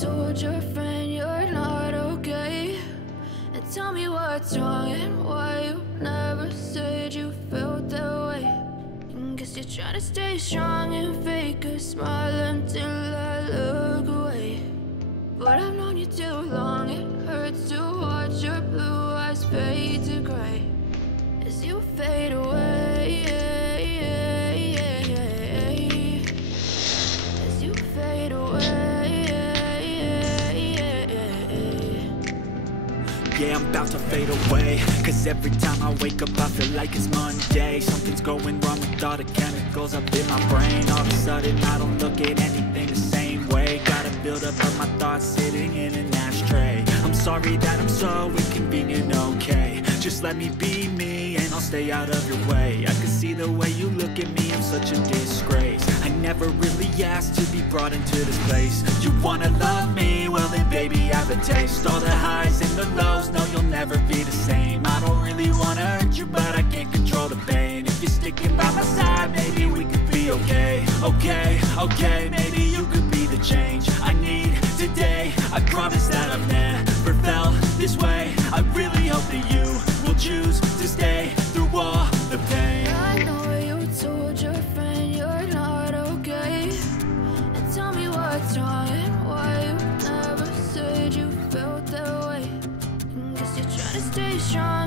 told your friend you're not okay? And tell me what's wrong and why you never said you felt that way. And guess you're trying to stay strong and fake a smile until I look away. But I've known you too long, it hurts to watch your blue eyes fade to gray as you fade away. As you fade away. Yeah, I'm about to fade away, cause every time I wake up I feel like it's Monday. Something's going wrong with all the chemicals up in my brain. All of a sudden I don't look at anything the same way. Gotta build up of my thoughts sitting in an ashtray. I'm sorry that I'm so inconvenient, okay? Just let me be me and I'll stay out of your way. I can see the way you look at me, I'm such a disgrace. I never really asked to be brought into this place. You wanna love me? Well then baby, have a taste. All the highs and the lows, no you'll never be the same. I don't really wanna hurt you, but I can't control the pain. If you're sticking by my side, maybe we could be okay. Okay, maybe you could be the change I need today. I promise that I've never felt this way. I really hope that you will choose to stay through all the pain. I know you told your friend you're not okay. And tell me what's wrong and why you never said you felt that way. And guess you're trying to stay strong